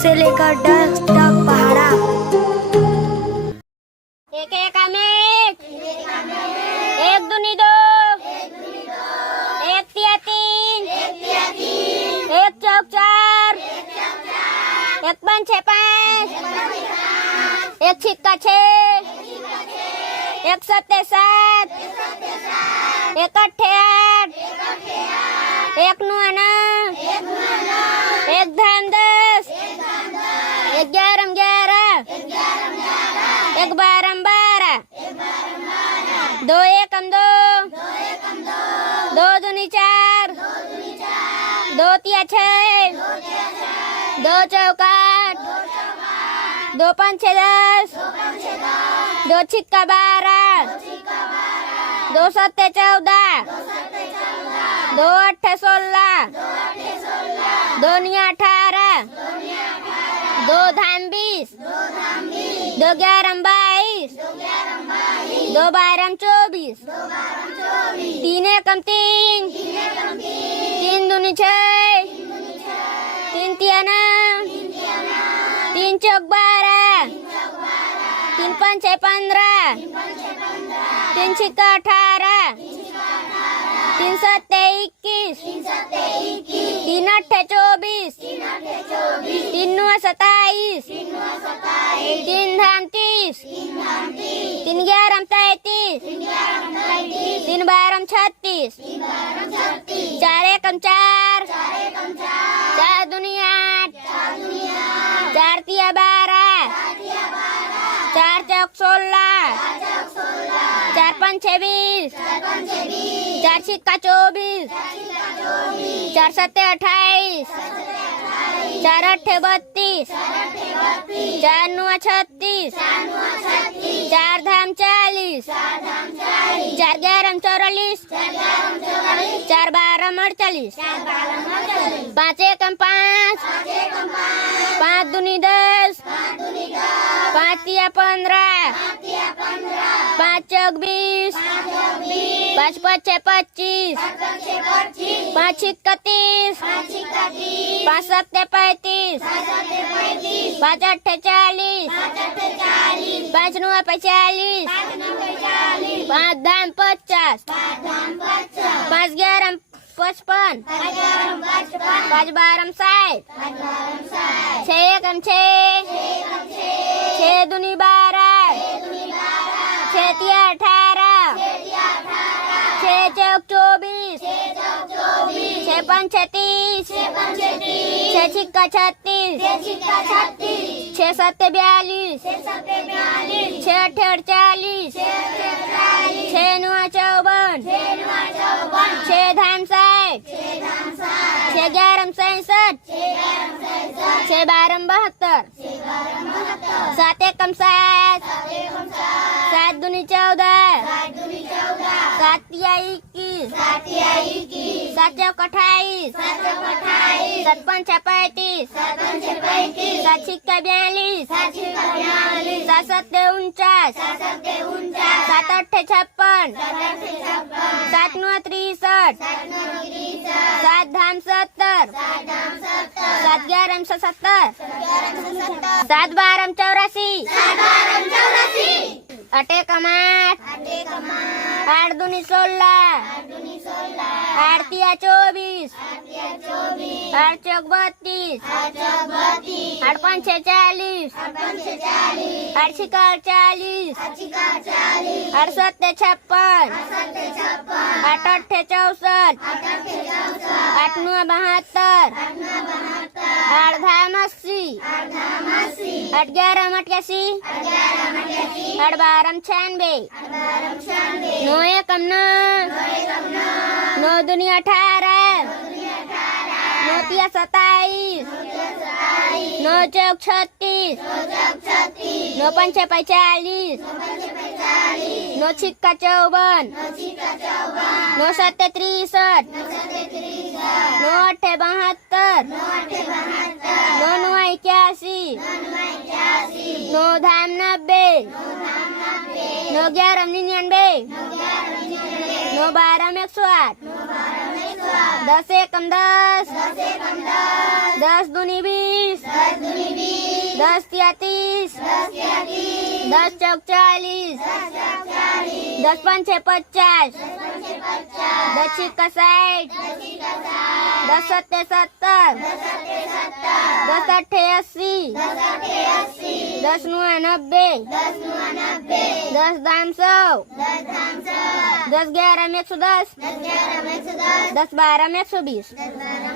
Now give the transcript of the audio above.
से लेकर 10 तक पहाड़ा। एक एका में एक दूनी दो, एक तिया तीन, एक चौक चार, एक पंचे पाँच, एक छिक्का छः, एक सत्ते सात, एक अट्ठे आठ, एक नुआ नौ, एक धाम 10, एक ग्यारह 11, एक 12, दो एकम दो, दो दूनी चार, दो तिया छः, दो चौक आठ, दो पंचे 10, दो छिक्का 12, दो सत्ते 14, दो अट्ठे 16, दो निया 18, दो धाम 20, दो 11 22, दो 12 24, तीन एकम तीन, तीन दूनी छः, तीन तिया 9, तीन चौक 12, तीन पंचे 15, तीन छिक्का 18, तीन सत्ते 21, तीन अट्ठे 24, तीन नुआ 27, तीन धाम 30, तीन 11 33, तीन 12 36, चार एकम चार, चार दूनी 8, चार तिया 12, चार चौक 16, चार पंचे 20, चार छिक्का 24, चार सत्ते 28, चार अट्ठे 32, चार नुआ 36, चार धाम 40, चार 11 44, चार 12 48, पाँच एकम 5, पाँच दूनी 10, पाँच तिया 15, पाँच चौक 20, पाँच पच्चे 25, पाँच छिक्का 30, पाँच सत्ते 35, पाँच अट्ठे 40, पाँच नुआ 45, पाँच धाम 50, पाँच 11 55, पाँच 12 60, छः एकम 6, छः दूनी 12, छः तिया 18, छः चौक 24, छः पंचे 30, छः छिक्का 36, छः सत्ते 42, छः अट्ठे 48, छः नुआ 54, छः धाम 60, छः 11 67, छः 12 72, सात एकम 7, सात दूनी 14, सात तिया 21, सात चौक 28, सात पंचे 35, सात छिक्का 42, सात सत्ते 49, सात अट्ठे 56, सात नुआ 63, सात धाम 70, सात 11 70, सात 12 84, आठ एकम 8, आठ दूनी 16, आठ तिया 24, आठ चौक 32, आठ पंचे 40, आठ छिक्का 40, आठ सत्ते 56, आठ अट्ठे 64, आठ नुआ 72, आठ धाम 80, आठ 11 88, आठ 12 96, नौ एकम 9, नौ दूनी 18, नौ तिया 27, नौ चौक 36, नौ पंचे 45, नौ छिक्का 54, नौ सत्ते 63, नौ अट्ठे 72, नौ नुआ 81, नौ धाम 90, नौ 11 99, नौ 12 108, दस एकम 10, 10 दूनी 20, 10 तिया 30, 10 चौक 40, 10 पंचे 50, 10 छिक्का 60, 10 सत्ते 70, 10 अट्ठे 80, 10 नुआ 90, 10 दाम 100, 10 11 में 110, 10 12 में 120.